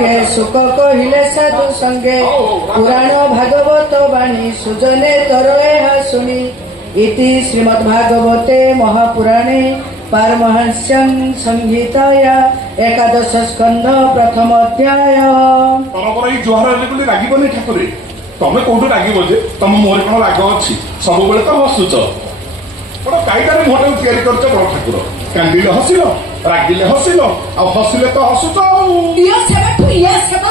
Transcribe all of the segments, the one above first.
लागे सुख कहिले साधु संगे पुराण भागवत वाणी सुजने तरोए शुनि इति श्रीमद्भागवते महापुराणे पारमहंस्यं संहिताया एकादश स्कंध प्रथम अध्याय। तमपर जुहार रागीबनी ठाकुर तमें कौटू रागीब जे तुम मोहर कौन राग अच्छी सब बेले तो हसुच बड़ कायदार मुहटा तैयारी कर बड़ ठाकुर कांदिले हसिल रागिले हसिल आ हसिले तो हसुच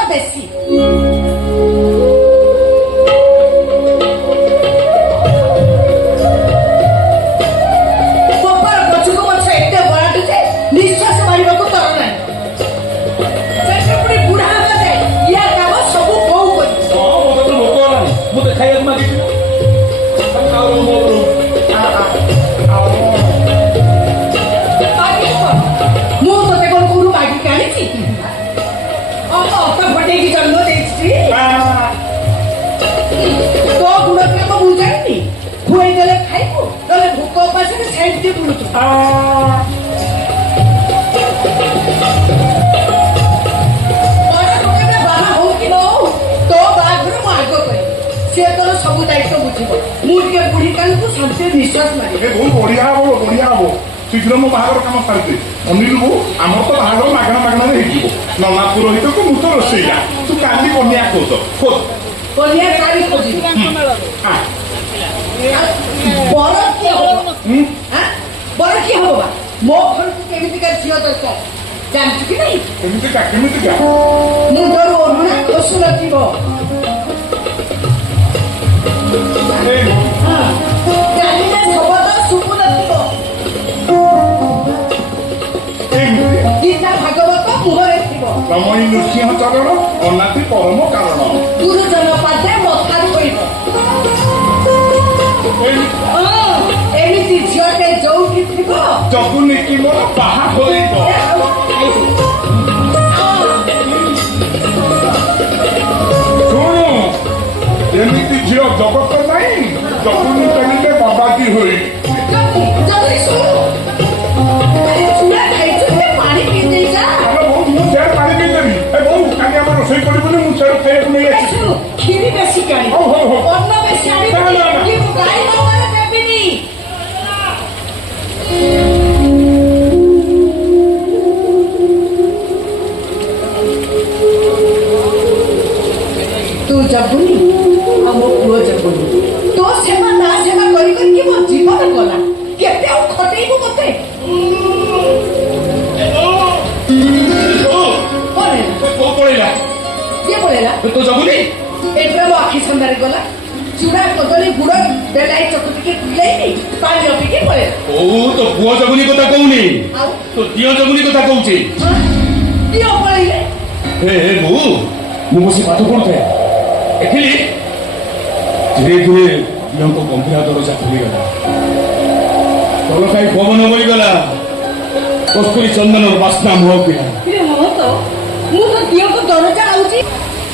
बेसी सब दायित्व बुझे मुझे बुढ़ी काल को शांति निश्वास मारे बहुत बढ़िया हम बढ़िया हम शीघ्र मो बाहर कम सारी अनिल बो आम तो बाहर मागणा मागणा नना पुरोहित को मुझ तो रोसईया तू काली बनिया खोज खोज बनिया काली खोजी बर किए हम बर किए हम मो घर को केमितिका झियो दरकार जानछु कि नहीं केमितिका मुंडर ओढ़ना खसु नथिबो रमणी नृसिंह चरण अनाथी परम कारण गुरुजन पादे मथा एमती झीटे जोठी थी जगुनी की मोर बाहा शुणु एमती झील जगत नहीं जगुनी चलिए बाबाजी हुई रोसई कर खीरी बेसी काढ़ी अन्न बेसी आनी गाय नंबर देबिनी तू जबुनी हम पुओ जबुनी तो सेवा ना सेवा करी करी कि मो जीवन गला केते आ खटेइबो मते तो जबुनी एट्रा वो आखि सामने गला चूड़ा कदली गुड़ बेलाई चकुटी बुलाई पानी अपिके पड़े ओ तो पुओ जबुनी कथा कहूनी तो दियो जबुनी कथा कहूची दियो पड़िले हे बो मु बसी पाठ पढते एखिली धीरे धीरे दियो को गंभीर दरजा खुली गला तल काई पवन बोली गला कस्तूरी चंदन बास्ना मुह पिला रे हो तो मु तो दियो को दरजा आउची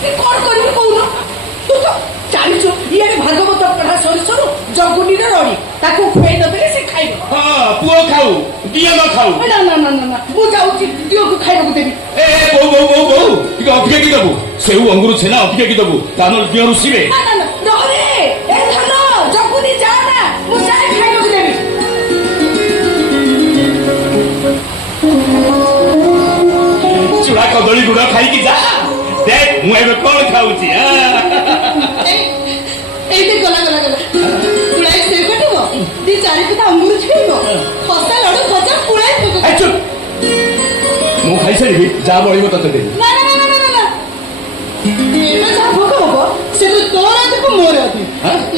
कौन करिबे कहू तू तो जानिछु ये भागवत पढ़ा सर जगुनी रे रड़ी ताको खुएई दबे से खाइबो हां पुओ खाऊ दियो न खाऊ ना ना ना ना मु जाउची दियो को खाइबो देबी ए बो इको अपिके की दबु सेउ अंगुर छेना अपिके की दबु तानो दियो रुसिबे ना ना ना रे ए धनो जगुनी जा ना मु जाई खाइबो देबी चूड़ा कदली गुड़ खाई की जा देख मु एबे कोन खाउची एते गला गला गला पुलाई से कटिबो दी चारि पिता अंगुर छेइबो खस्ता लडू खजा पुलाई फुक ए चुप मु खाई सरी जा बळिबो तते दे ना ना ना ना ना एमे जा भोक होबो से तो तोरा तको मोर अति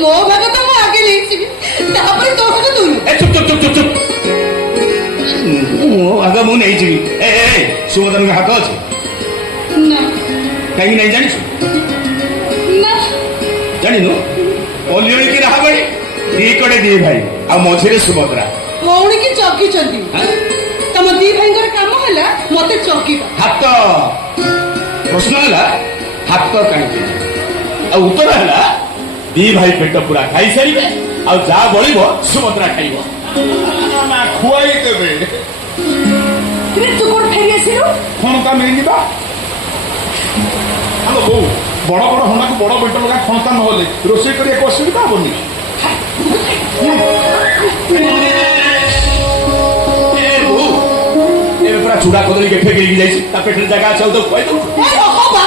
मो भाग तो मु आगे लेछि तापर तो भाग तू ए चुप मु आगा मु नहीं छी ए सुमदन में हाथ अछि ना कहीं नहीं जानी ना जानी नो ओलियों की रहा भाई दी कड़े दी भाई आ मझिरे सुभद्रा भौणी की चौकी चंदी तम दी भाईंगर काम हला मते चौकी हाथ प्रश्न हला हाथ काणी आ उत्तर हला दी भाई पेट पूरा खाई सारिबे आ जा बळिबो सुभद्रा खाइबो ना खुआई देबे तू कोन फेरी आसिलो कोन का मिल दिबा ହଉ ବଡ ବଡ ହଣ୍ଡାକୁ ବଡ ବେଟ ଲଗା ଖଣତା ନହେଲେ ରୋଷେଇ କରିବାକୁ ଅସୁବିଧା ହବନି। ଏବେ ପୁରା ଚୁଡ଼ା କଦଳୀ ଗେଫେ ଗିରିକି ଯାଇଛି ତା ପେଟରେ ଜାଗା ଅଛି ଆଉ ତାକୁ ଖୁଆଇ ଦଉଛୁ। ଏ ରହ ବା।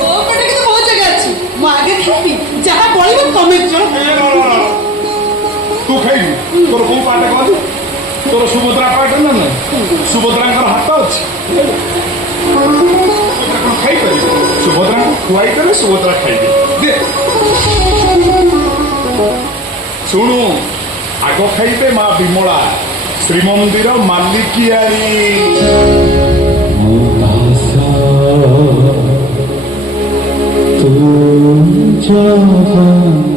ତୋ ପେଟେ କିନ୍ତୁ ବହୁତ ଜାଗା ଅଛି। ମୁଁ ଆଗେ ଖାଇବି, ଯାହା ବଳିବ ତମେ ଦିଅ। ତୁ ଖାଇବୁ ତୋର କୋଉ ପାଟେ କହନ୍ତି ତୋର ସୁଭଦ୍ରା ପାଟେ ନା ନା ସୁଭଦ୍ରାଙ୍କର ହାତ ଅଛି କଣ ଖାଇପାରିବୁ ସୁଭଦ୍ରାଙ୍କୁ ଖୁଆଇ ଦେଲେ ସୁଭଦ୍ରା ଖାଇବେ ଦେ ଶୁଣୁ ଆଗ ଖାଇବେ ମା ବିମଳା ଶ୍ରୀମନ୍ଦିର ମାଲିକିଆରୀ तू जवान